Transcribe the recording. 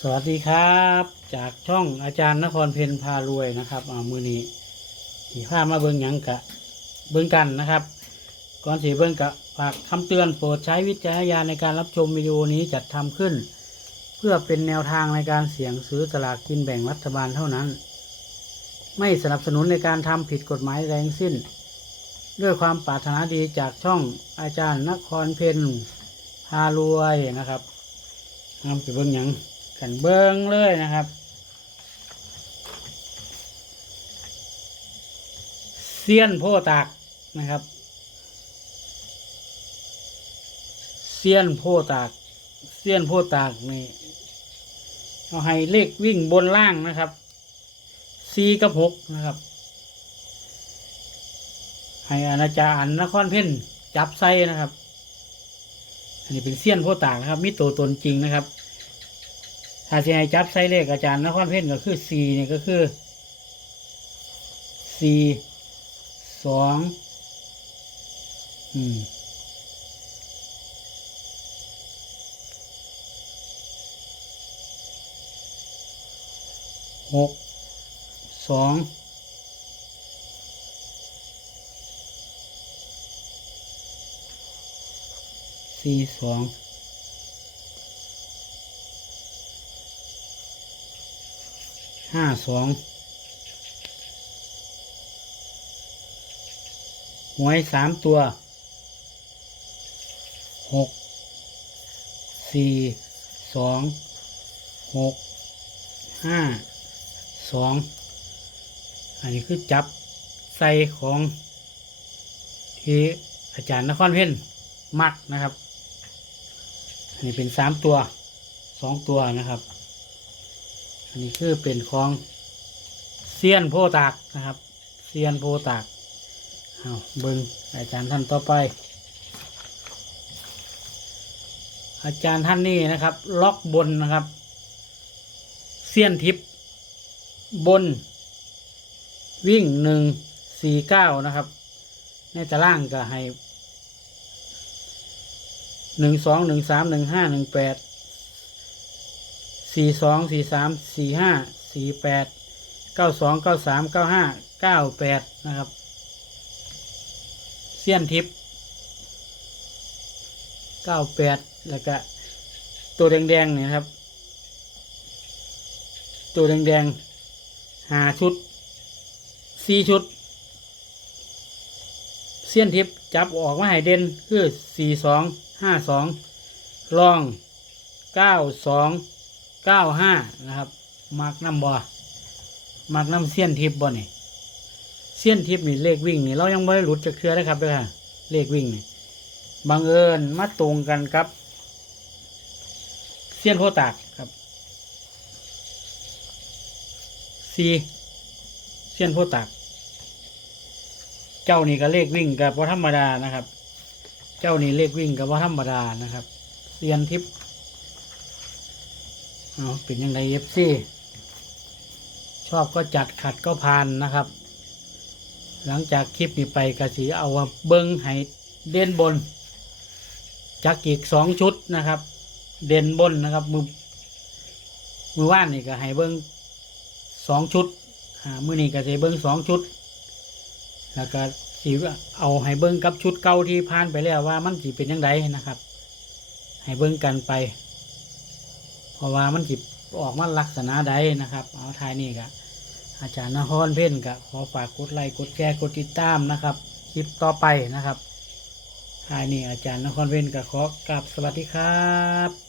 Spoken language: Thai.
สวัสดีครับ จากช่องอาจารย์นครเพนพารวยนะครับอ่ามือนี้ที่พามาเบิ่งหยังกะเบิ่งกันนะครับ ก่อนสีเบิ่งกะฝากคำเตือนโปรดใช้วิจารณญาณในการรับชมวิดีโอนี้จัดทำขึ้น เพื่อเป็นแนวทางในการเสี่ยงซื้อสลากกินแบ่งรัฐบาลเท่านั้น ไม่สนับสนุนในการทำผิดกฎหมายแรงสิ้น ด้วยความปรารถนาดีจากช่องอาจารย์นครเพนพารวยนะครับเอาไปเบิ่งหยัง กันเบิ้งเลยนะครับเซียนโพตากนะครับเซียนโพตากเซียนโพตากนี่เอาให้เลขวิ่งบนล่างนะครับสี่กับหกนะครับ ให้อาจารย์นครเพ่นจับไส้นะครับ อันนี้เป็นเซียนโพตากนะครับ มีตัวตนจริงนะครับ ถ้าจะให้จับไส้เลขอาจารย์นครเพ่นก็คือสี่เนี่ยก็คือสี่สองอืมหกสองสี่สอง ห้าสองหวยสามตัวหกสี่สองหกห้าสองอันนี้คือจับใส่ของที่อาจารย์นครเพ่นมักนะครับ อันนี้เป็นสามตัวสองตัวนะครับ นนี้คือเป็นของเซียนโพตากนะครับเซียนโพตากเอาเบิงอาจารย์ท่านต่อไป อาจารย์ท่านนี้นะครับ ล็อกบนนะครับเซียนทิพบน วิ่งหนึ่งสี่เก้านะครับ ในตารางก็ให้หนึ่งสองหนึ่งสามหนึ่งห้าหนึ่งแปด สี่สองสี่สามสี่ห้าสี่แปดเก้าสองเก้าสามเก้าห้าเก้าแปดนะครับเสี้ยนทิพย์เก้าแปดแล้วก็ตัวแดงๆเนี่ยนะครับ ตัวแดงๆหาชุดสี่ชุดเสี้ยนทิพย์จับออกมาให้เด่นคือสี่สองห้าสองลองเก้าสอง เก้าห้านะครับมักน้ำบ่มักน้ำเสี้ยนทิพย์บ่นี่เสี้ยนทิพย์นี่เลขวิ่งนี่เรายังไม่ได้หลุดจากเครือนะครับด้วยค่ะ เลขวิ่งนี่บังเอิญมาตรงกันครับเสี้ยนโพตากครับสี่เสี้ยนโพตาก เจ้านี่ก็เลขวิ่งกับว่าธรรมดานะครับ เจ้านี่เลขวิ่งกับว่าธรรมดานะครับเสี้ยนทิพย์ เอาเป็นยังไงเอฟซีชอบก็จัดขัดก็ผ่านนะครับ หลังจากคลิปนี้ไปกระสีเอาเบิ้งให้เด่นบน จักอีกสองชุดนะครับ เด่นบนนะครับ มือมือว่านนี่ก็ให้เบิ้งสองชุดอ่ามือนี่ก็จะเบิ้งสองชุด แล้วก็สีเอาให้เบิ้งกับชุดเก่าที่ผ่านไปแล้วว่ามันสีเป็นยังไงนะครับ ให้เบิ้งกันไป เพราะว่ามันจิบออกมาลักษณะใดนะครับ เอาทายนี่กะอาจารย์นครเพ่นกะขอฝากกดไลค์กดแชร์กดติดตามนะครับ คลิปต่อไปนะครับทายนี่อาจารย์นครเพ่นกะขอกราบสวัสดีครับ